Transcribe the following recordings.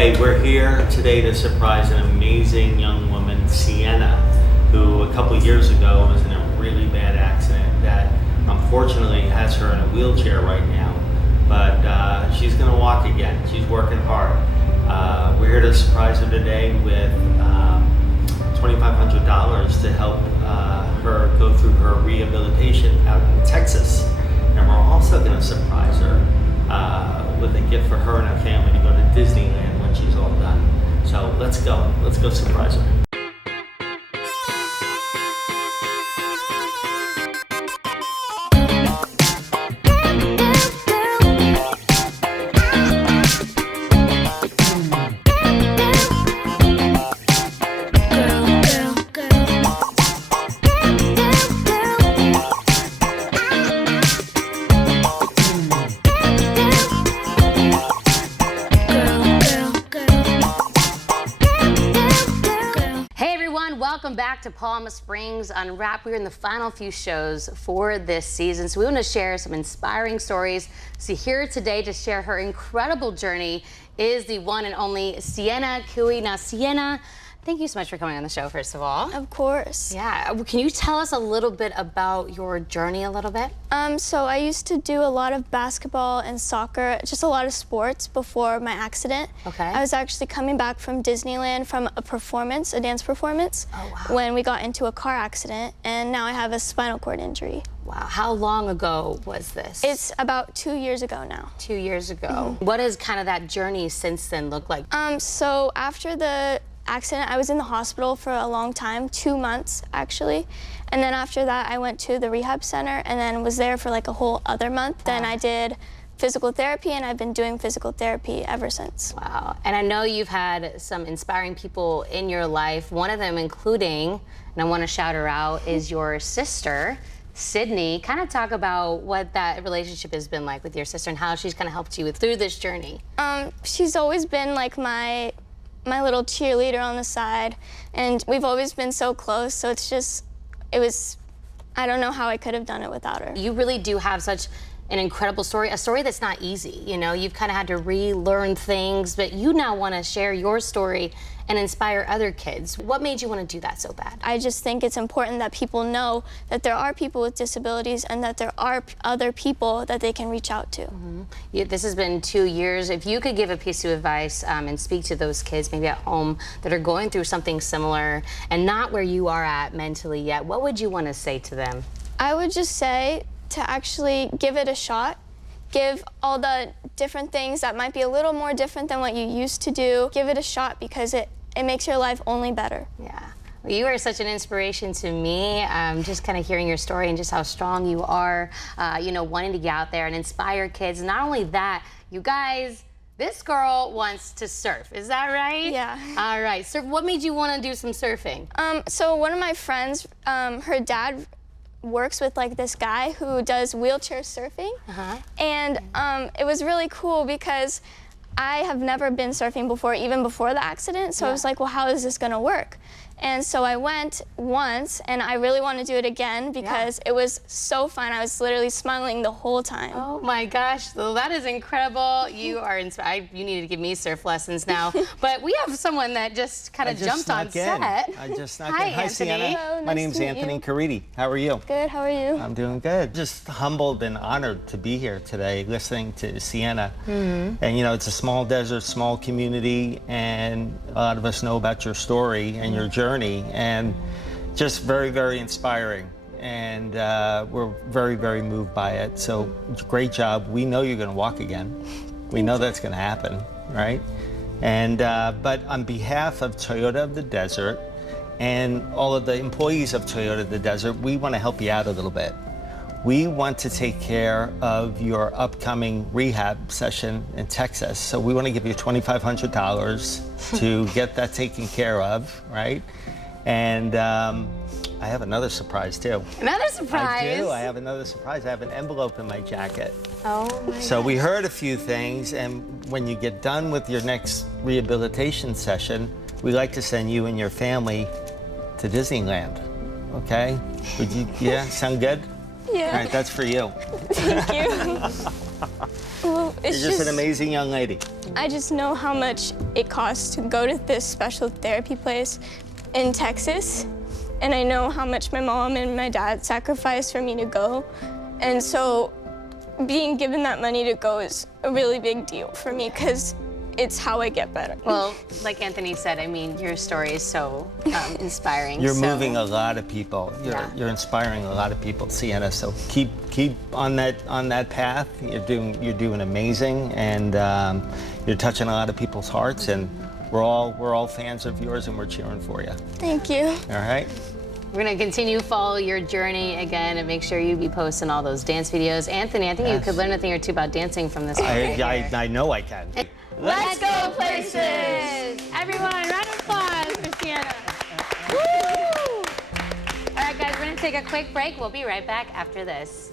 Hey, we're here today to surprise an amazing young woman, Sienna, who a couple years ago was in a really bad accident that unfortunately has her in a wheelchair right now. But she's gonna walk again. She's working hard. We're here to surprise her today with $2,500 to help her go through her rehabilitation out in Texas. And we're also gonna surprise her with a gift for her and her family to go to Disneyland when she's all done. So let's go surprise her. Welcome back to Palm Springs Unwrapped. We're in the final few shows for this season, so we want to share some inspiring stories. So here today to share her incredible journey is the one and only Sienna Cooey. Now, Sienna, thank you so much for coming on the show, first of all. Of course. Yeah. Can you tell us a little bit about your journey a little bit? So I used to do a lot of basketball and soccer, just a lot of sports before my accident. Okay. I was actually coming back from Disneyland from a dance performance, when we got into a car accident, and now I have a spinal cord injury. Wow. How long ago was this? It's about 2 years ago now. 2 years ago. What does kind of that journey since then look like? So after the accident, I was in the hospital for a long time, 2 months actually. And then after that, I went to the rehab center and then was there for like a whole other month. Then I did physical therapy, and I've been doing physical therapy ever since. Wow. And I know you've had some inspiring people in your life, one of them including, and I want to shout her out, is your sister, Sydney. Kind of talk about what that relationship has been like with your sister and how she's kind of helped you through this journey. She's always been like my little cheerleader on the side, and we've always been so close, so I don't know how I could have done it without her. You really do have such an incredible story, a story that's not easy. You know, you've kind of had to relearn things, but you now want to share your story and inspire other kids. What made you want to do that so bad? I just think it's important that people know that there are people with disabilities and that there are other people that they can reach out to. This has been 2 years. If you could give a piece of advice and speak to those kids maybe at home that are going through something similar and not where you are at mentally yet, what would you want to say to them? I would just say to actually give it a shot. Give all the different things that might be a little more different than what you used to do. Give it a shot because it makes your life only better. Yeah. Well, you are such an inspiration to me, just kind of hearing your story and just how strong you are, you know, wanting to get out there and inspire kids. Not only that, you guys, this girl wants to surf. Is that right? Yeah. All right. So what made you want to do some surfing? So one of my friends, her dad works with like this guy who does wheelchair surfing. And it was really cool because I have never been surfing before, even before the accident. So I was like, well, how is this gonna work? And so I went once, and I really want to do it again because it was so fun. I was literally smiling the whole time. Oh my gosh, well, that is incredible. You are inspired. You need to give me surf lessons now. But we have someone that just kind of jumped on set. I just snuck Hi, in. Hi, Anthony. Sienna. Hello, My nice name's to meet Anthony you. Caridi. How are you? Good, how are you? I'm doing good. Just humbled and honored to be here today listening to Sienna. And you know, it's a small desert, small community, and a lot of us know about your story and your journey, and just very, very inspiring. And we're very, very moved by it. So great job. We know you're gonna walk again. We know that's gonna happen, right? And but on behalf of Toyota of the Desert and all of the employees of Toyota of the Desert, we want to help you out a little bit. We want to take care of your upcoming rehab session in Texas. So we want to give you $2,500 to get that taken care of, right? And I have another surprise too. Another surprise? I do. I have another surprise. I have an envelope in my jacket. Oh my So we heard a few things, and when you get done with your next rehabilitation session, we'd like to send you and your family to Disneyland. Okay? Would you? Yeah. Sound good? Yeah. All right. That's for you. Thank you. Well, You're just an amazing young lady. I just know how much it costs to go to this special therapy place in Texas. And I know how much my mom and my dad sacrificed for me to go. And so being given that money to go is a really big deal for me because it's how I get better. Well, like Anthony said, I mean, your story is so inspiring. You're moving a lot of people. You're inspiring a lot of people, Sienna. So keep on that path. You're doing amazing, and you're touching a lot of people's hearts. And we're all fans of yours, and we're cheering for you. Thank you. All right. We're going to continue to follow your journey again and make sure you be posting all those dance videos. Anthony, I think you could learn a thing or two about dancing from this. I know I can. Let's go places! Everyone, round of applause for Sienna. Woo! All right, guys, we're going to take a quick break. We'll be right back after this.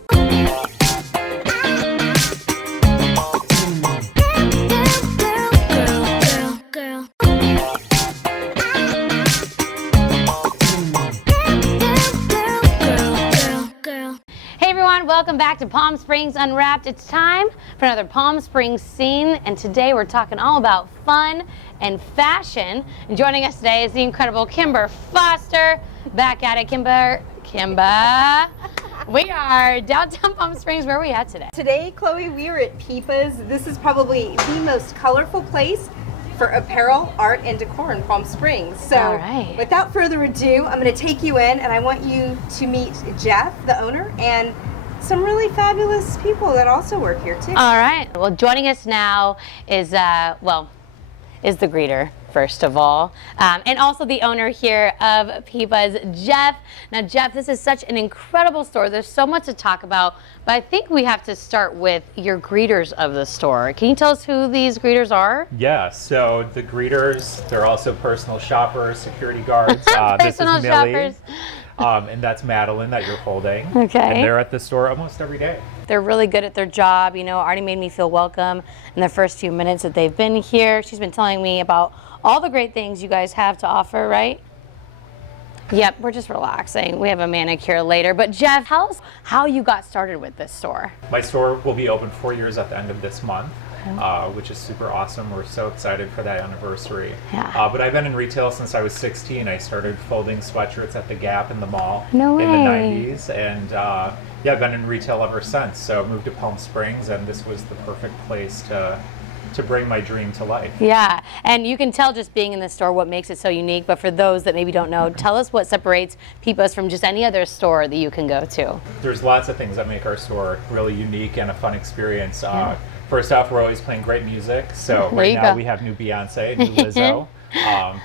Hey everyone, welcome back to Palm Springs Unwrapped. It's time for another Palm Springs scene, and today we're talking all about fun and fashion. And joining us today is the incredible Kimber Foster. Back at it, Kimber. We are downtown Palm Springs. Where are we at today? Today, Chloe, we are at Pipas. This is probably the most colorful place for apparel, art, and decor in Palm Springs. So without further ado, I'm going to take you in, and I want you to meet Jeff, the owner, and some really fabulous people that also work here too. All right. Well, joining us now is the greeter, first of all, and also the owner here of Pipas, Jeff. Now, Jeff, this is such an incredible store. There's so much to talk about, but I think we have to start with your greeters of the store. Can you tell us who these greeters are? Yeah, so the greeters, they're also personal shoppers, security guards. This is Millie. Shoppers. And that's Madeline that you're holding. Okay. And they're at the store almost every day. They're really good at their job, you know, already made me feel welcome in the first few minutes that they've been here. She's been telling me about all the great things you guys have to offer, right? Yep, we're just relaxing. We have a manicure later. But Jeff, tell us how you got started with this store. My store will be open 4 years at the end of this month. Which is super awesome. We're so excited for that anniversary. Yeah. But I've been in retail since I was 16. I started folding sweatshirts at the Gap in the mall in No way. the 90s. And yeah, I've been in retail ever since. So I moved to Palm Springs, and this was the perfect place to bring my dream to life. Yeah, and you can tell just being in the store what makes it so unique, but for those that maybe don't know, tell us what separates Pipas from just any other store that you can go to. There's lots of things that make our store really unique and a fun experience. First off, we're always playing great music. So right now we have new Beyonce, new Lizzo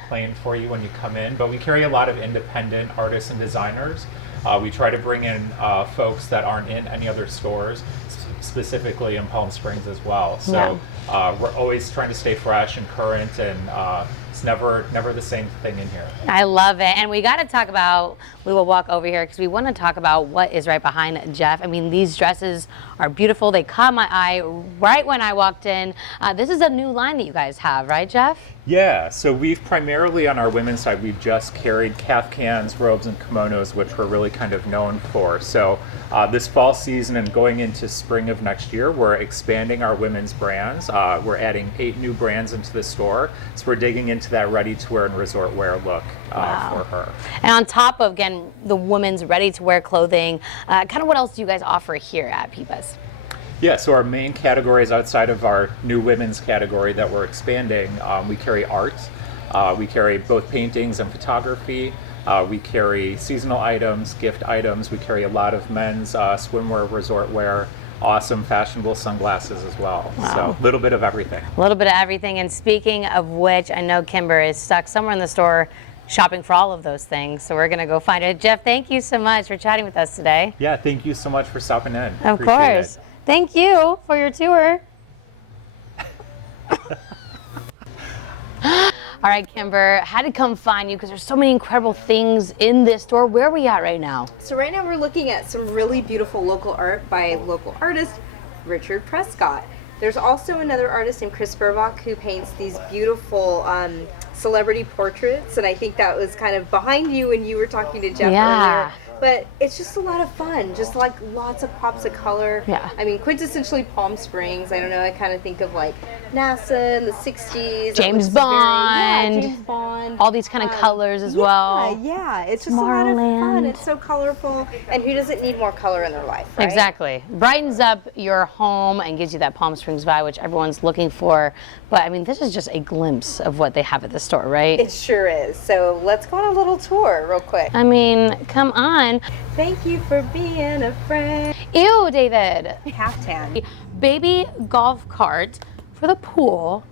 playing for you when you come in. But we carry a lot of independent artists and designers. We try to bring in folks that aren't in any other stores, specifically in Palm Springs as well. So we're always trying to stay fresh and current, and it's never the same thing in here. I love it. And we got to talk about, we will walk over here because we want to talk about what is right behind Jeff. I mean, these dresses are beautiful. They caught my eye right when I walked in. This is a new line that you guys have, right, Jeff? Yeah, so we've primarily on our women's side, we've just carried caftans, robes, and kimonos, which we're really kind of known for. So this fall season and going into spring of next year, we're expanding our women's brands. We're adding 8 new brands into the store. So we're digging into that ready-to-wear and resort wear look for her. And on top of, again, the women's ready-to-wear clothing, kind of what else do you guys offer here at Pipas? Yeah, so our main categories outside of our new women's category that we're expanding, we carry art. We carry both paintings and photography. We carry seasonal items, gift items. We carry a lot of men's swimwear, resort wear, awesome fashionable sunglasses as well. Wow. So a little bit of everything. A little bit of everything. And speaking of which, I know Kimber is stuck somewhere in the store shopping for all of those things. So we're going to go find it. Jeff, thank you so much for chatting with us today. Yeah, thank you so much for stopping in. Of Appreciate course. it. Thank you for your tour. All right, Kimber, had to come find you because there's so many incredible things in this store. Where are we at right now? So right now we're looking at some really beautiful local art by local artist Richard Prescott. There's also another artist named Chris Burbach who paints these beautiful celebrity portraits, and I think that was kind of behind you when you were talking to Jeff earlier. But it's just a lot of fun, just like lots of pops of color. Yeah. I mean, quintessentially Palm Springs. I don't know, I kind of think of like NASA in the 60s. James Bond. James Bond. All these kind of colors as well. Yeah, it's just a lot of fun. Tomorrowland. It's so colorful. And who doesn't need more color in their life, right? Exactly. Brightens up your home and gives you that Palm Springs vibe, which everyone's looking for. But I mean, this is just a glimpse of what they have at the store, right? It sure is. So let's go on a little tour real quick. I mean, come on. Thank you for being a friend. Ew, David. Caftan. Baby golf cart for the pool.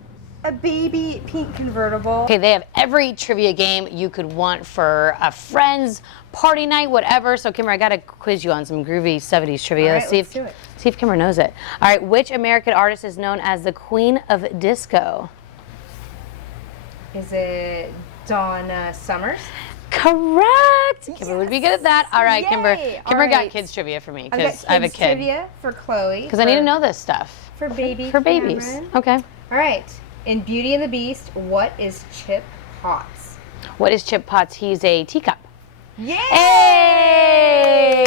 A baby pink convertible. Okay, they have every trivia game you could want for a friend's party night, whatever. So, Kimber, I gotta quiz you on some groovy 70s trivia. All right, let's do it. See if Kimber knows it. All right, which American artist is known as the Queen of Disco? Is it Donna Summers? Correct. Kimber would be good at that. All right, Yay. Kimber. All Kimber got right. kids trivia for me I've got because I have a kids kid. trivia for Chloe. Because I need to know this stuff. For baby For babies. Cameron. Okay. All right. In Beauty and the Beast, what is Chip Potts? What is Chip Potts? He's a teacup. Yay!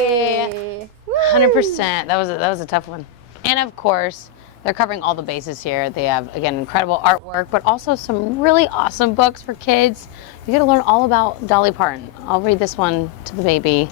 Hey! 100%. That was a tough one. And of course, they're covering all the bases here. They have, again, incredible artwork, but also some really awesome books for kids. You get to learn all about Dolly Parton. I'll read this one to the baby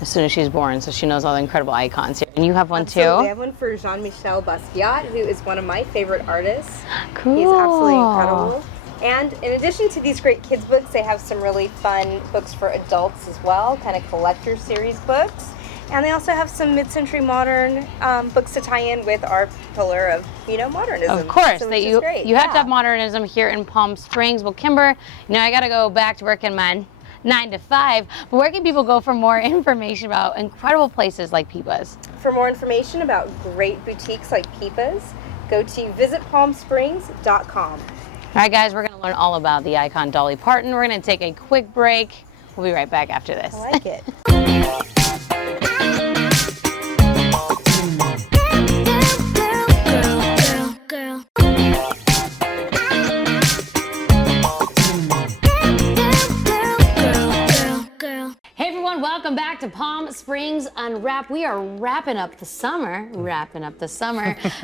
as soon as she's born, so she knows all the incredible icons here. And you have one too? So we have one for Jean-Michel Basquiat, who is one of my favorite artists. Cool. He's absolutely incredible. And in addition to these great kids books, they have some really fun books for adults as well, kind of collector series books. And they also have some mid-century modern books to tie in with our pillar of, modernism. Of course, so that which is you great. have to have modernism here in Palm Springs. Well, Kimber, I got to go back to working my 9 to 5. But where can people go for more information about incredible places like Pipas? For more information about great boutiques like Pipas, go to visitpalmsprings.com. All right, guys, we're going to learn all about the icon Dolly Parton. We're going to take a quick break. We'll be right back after this. I like it. Hey everyone, welcome back to Palm Springs Unwrapped. We are wrapping up the summer.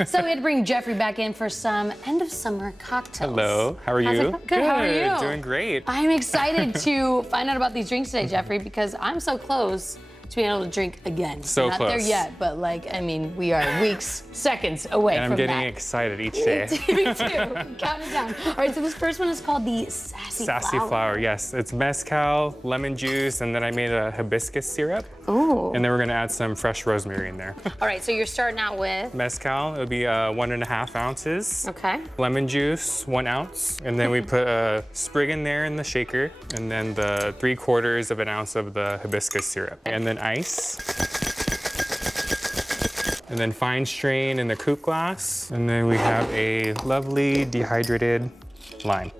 So we had to bring Jeffrey back in for some end of summer cocktails. Hello, how are you? How's it go- Good, how are you? Doing great. I'm excited to find out about these drinks today, Jeffrey, because I'm so close to being able to drink again. So Not close. there yet, but we are weeks, seconds away And from I'm getting that. excited each day. Me too. Counting down. All right, so this first one is called the Sassy Flower, yes. It's mezcal, lemon juice, and then I made a hibiscus syrup. Ooh. And then we're gonna add some fresh rosemary in there. All right, so you're starting out with. Mezcal, it'll be 1.5 ounces. Okay. Lemon juice, 1 ounce. And then we put a sprig in there in the shaker, and then the 3/4 of an ounce of the hibiscus syrup. And then ice. And then fine strain in the coupe glass. And then we have a lovely dehydrated lime.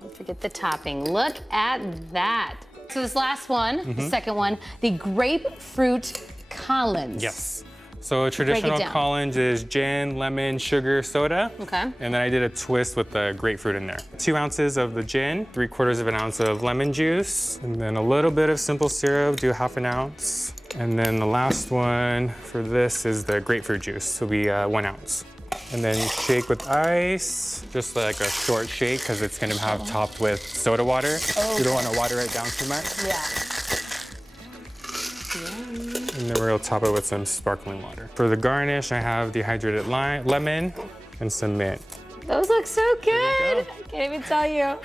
Don't forget the topping. Look at that. So this last one, the second one, the grapefruit Collins. Yes. So a traditional down. Collins is gin, lemon, sugar, soda. Okay. And then I did a twist with the grapefruit in there. 2 ounces of the gin, 3/4 of an ounce of lemon juice, and then a little bit of simple syrup, do 1/2 ounce. And then the last one for this is the grapefruit juice, will be 1 ounce. And then shake with ice, just like a short shake, because it's gonna have topped with soda water. Oh. You don't wanna water it down too much. Yeah. And then we're gonna top it with some sparkling water. For the garnish, I have dehydrated lime, lemon, and some mint. Those look so good. I can't even tell you.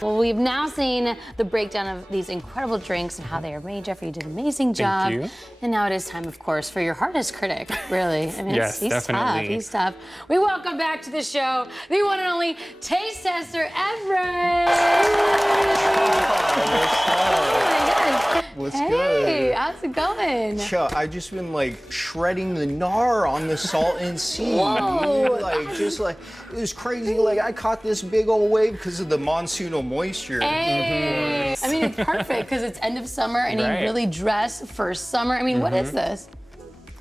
Well, we've now seen the breakdown of these incredible drinks and how they are made. Jeffrey, you did an amazing job. you. And now it is time, of course, for your hardest critic, really. I mean, Yes, he's definitely. tough. He's tough. We welcome back to the show the one and only taste tester, Everett. Oh my gosh. What's Hey, good? how's it going? Chuck, I just been like shredding the gnar on the salton sea. Whoa. Dude. It was crazy. Like I caught this big old wave because of the monsoonal moisture. Hey. I mean, it's perfect because it's end of summer and Right. you really dress for summer. I mean, what is this?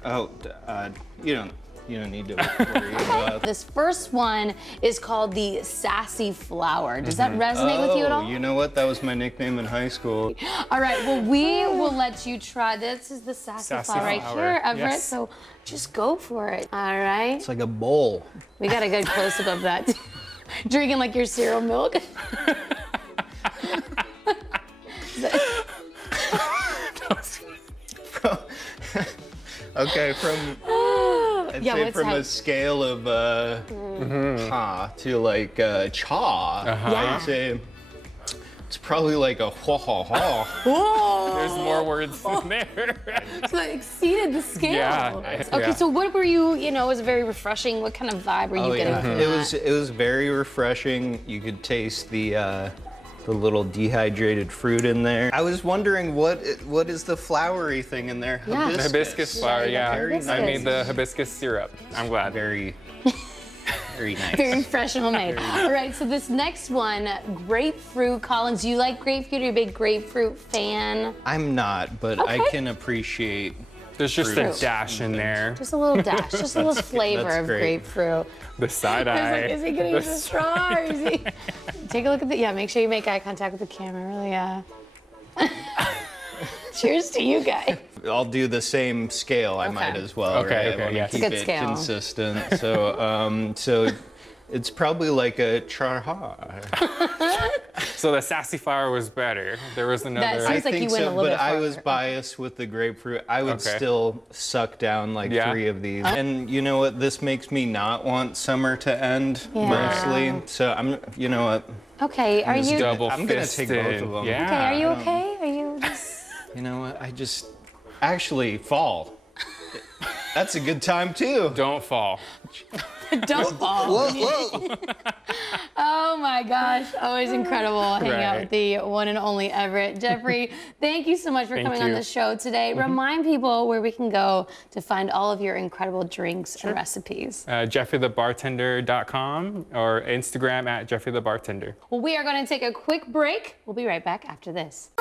Oh, You don't need to worry about. This first one is called the Sassy Flower. Does that resonate with you at all? You know what? That was my nickname in high school. All right, well, we will let you try. This is the Sassy Flower right here, Everett, yes. so just go for it. All right. It's like a bowl. We got a good close-up of that. Drinking like your cereal milk. Okay, I'd say from a scale of ha to like cha, I'd say it's probably like a ha ha ha. Whoa! There's more words in there. So it exceeded the scale. Yeah. Okay, so what were you, it was very refreshing. What kind of vibe were you getting from that? It was very refreshing. You could taste the little dehydrated fruit in there. I was wondering what is the flowery thing in there? Yeah. The hibiscus flower, yeah. hibiscus. I made the hibiscus syrup. I'm glad. Very nice. Very fresh and homemade. All right, so this next one, grapefruit. Collins, do you like grapefruit? Are you a big grapefruit fan? I'm not, but I Okay. can appreciate. There's just Fruit. a dash in there. Just a little dash, just a little flavor That's of great. grapefruit. The side I was eye. like, is he gonna use a straw or is he? Take a look at make sure you make eye contact with the camera, really, Cheers to you guys. I'll do the same scale. I might as well. Okay, right? okay, I wanna yes. keep Good it scale. consistent. So it's probably like a charha. So the sassy flower was better. There was another. Seems like you went a little but bit I was farther. biased with the grapefruit. I would Okay. still suck down like Yeah. 3 of these. And you know what? This makes me not want summer to end, mostly. So you know what? Okay, are you? double I'm gonna take both of them. Yeah. Okay, are you okay? Are you just? You know what? Actually, fall. That's a good time too. Don't fall. Don't fall. Whoa. Oh my gosh, always incredible hanging out Right. with the one and only Everett. Jeffrey, thank you so much for Thank coming on you. the show today. Remind people where we can go to find all of your incredible drinks and recipes. JeffreyTheBartender.com or Instagram at JeffreyTheBartender. Well, we are going to take a quick break. We'll be right back after this.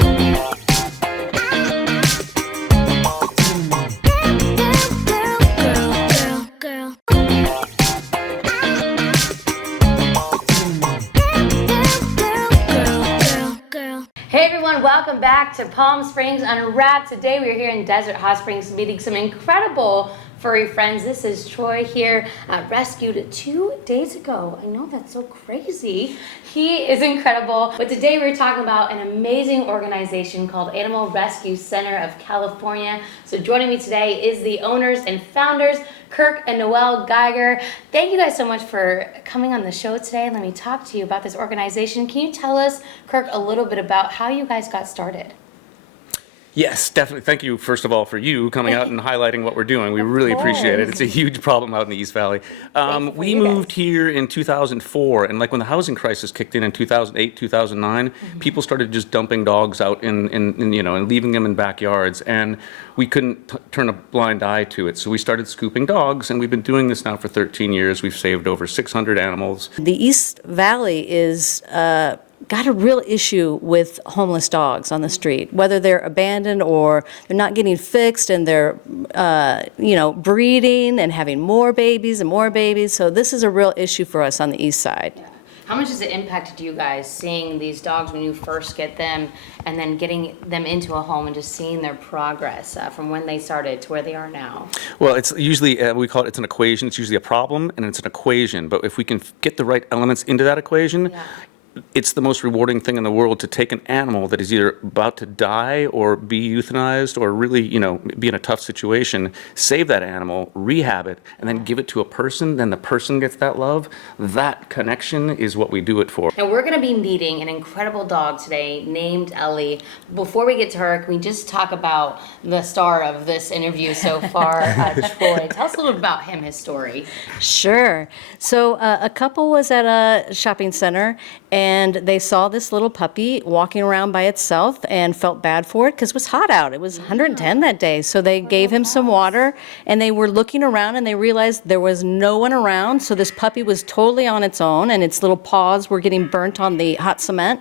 Hey everyone, welcome back to Palm Springs Unwrapped. Today we are here in Desert Hot Springs meeting some incredible furry friends. This is Troy here, rescued 2 days ago. I know, that's so crazy. He is incredible. But today we're talking about an amazing organization called Animal Rescue Center of California. So joining me today is the owners and founders, Kirk and Noelle Geiger. Thank you guys so much for coming on the show today. Let me talk to you about this organization. Can you tell us, Kirk, a little bit about how you guys got started? Yes, definitely. Thank you, first of all, for you coming out and highlighting what we're doing. We really appreciate it. It's a huge problem out in the East Valley. We moved here in 2004, and like when the housing crisis kicked in 2008, 2009, people started just dumping dogs out in and leaving them in backyards, and we couldn't turn a blind eye to it. So we started scooping dogs, and we've been doing this now for 13 years. We've saved over 600 animals. The East Valley is got a real issue with homeless dogs on the street, whether they're abandoned or they're not getting fixed and they're, breeding and having more babies and more babies. So this is a real issue for us on the east side. How much has it impacted you guys seeing these dogs when you first get them and then getting them into a home and just seeing their progress from when they started to where they are now? Well, it's usually, we call it's an equation. It's usually a problem and it's an equation. But if we can get the right elements into that equation, it's the most rewarding thing in the world to take an animal that is either about to die or be euthanized or really, be in a tough situation, save that animal, rehab it, and then give it to a person. Then the person gets that love. That connection is what we do it for. Now we're going to be meeting an incredible dog today named Ellie. Before we get to her, can we just talk about the star of this interview so far, Troy? Tell us a little about him, his story. Sure. So a couple was at a shopping center and they saw this little puppy walking around by itself and felt bad for it because it was hot out. It was 110 that day. So they gave him some water and they were looking around and they realized there was no one around. So this puppy was totally on its own and its little paws were getting burnt on the hot cement.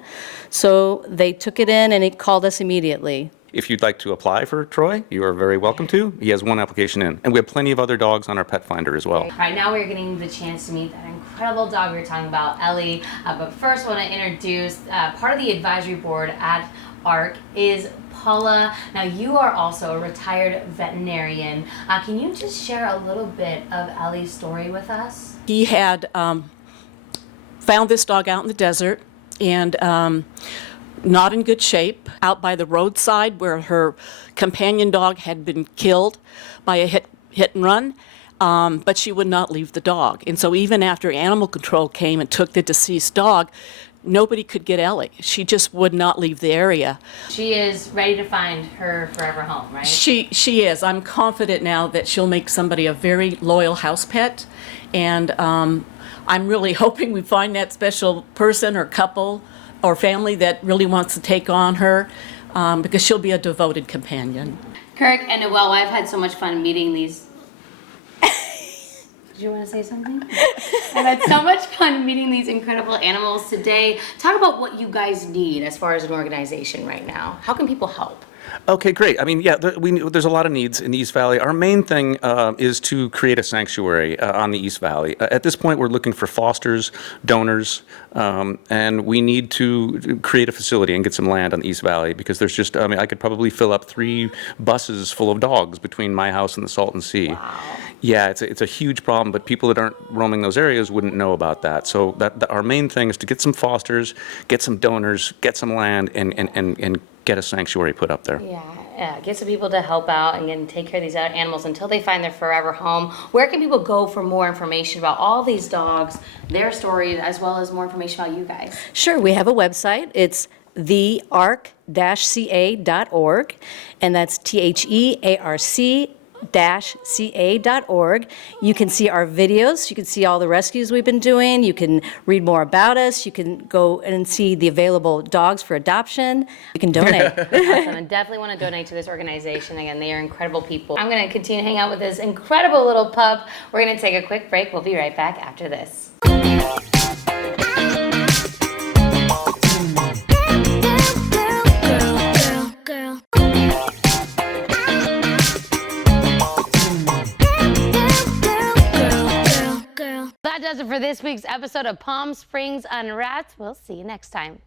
So they took it in and it called us immediately. If you'd like to apply for Troy, you are very welcome to. He has one application in. And we have plenty of other dogs on our pet finder as well. All right, now we're getting the chance to meet that incredible dog we were talking about, Ellie. But first, I want to introduce part of the advisory board at ARC is Paula. Now, you are also a retired veterinarian. Can you just share a little bit of Ellie's story with us? He had found this dog out in the desert and not in good shape, out by the roadside where her companion dog had been killed by a hit and run, but she would not leave the dog. And so even after animal control came and took the deceased dog, nobody could get Ellie. She just would not leave the area. She is ready to find her forever home, right? She is. I'm confident now that she'll make somebody a very loyal house pet, and I'm really hoping we find that special person or couple or family that really wants to take on her, because she'll be a devoted companion. Kirk and Noelle, I've had so much fun meeting these. Did you want to say something? I've had so much fun meeting these incredible animals today. Talk about what you guys need as far as an organization right now. How can people help? Okay, great. I mean, yeah, there's a lot of needs in the East Valley. Our main thing is to create a sanctuary on the East Valley. At this point, we're looking for fosters, donors, and we need to create a facility and get some land on the East Valley, because there's just, I mean, I could probably fill up 3 buses full of dogs between my house and the Salton Sea. Wow. Yeah, it's a huge problem, but people that aren't roaming those areas wouldn't know about that. So our main thing is to get some fosters, get some donors, get some land, and get a sanctuary put up there. Yeah, get some people to help out and take care of these other animals until they find their forever home. Where can people go for more information about all these dogs, their stories, as well as more information about you guys? Sure, we have a website. It's thearc-ca.org, and that's THEARC-ca.org. You can see our videos. You can see all the rescues we've been doing. You can read more about us. You can go and see the available dogs for adoption. You can donate. Awesome. I definitely want to donate to this organization. Again, they are incredible people. I'm going to continue to hang out with this incredible little pup. We're going to take a quick break. We'll be right back after this. That does it for this week's episode of Palm Springs Unwrapped. We'll see you next time.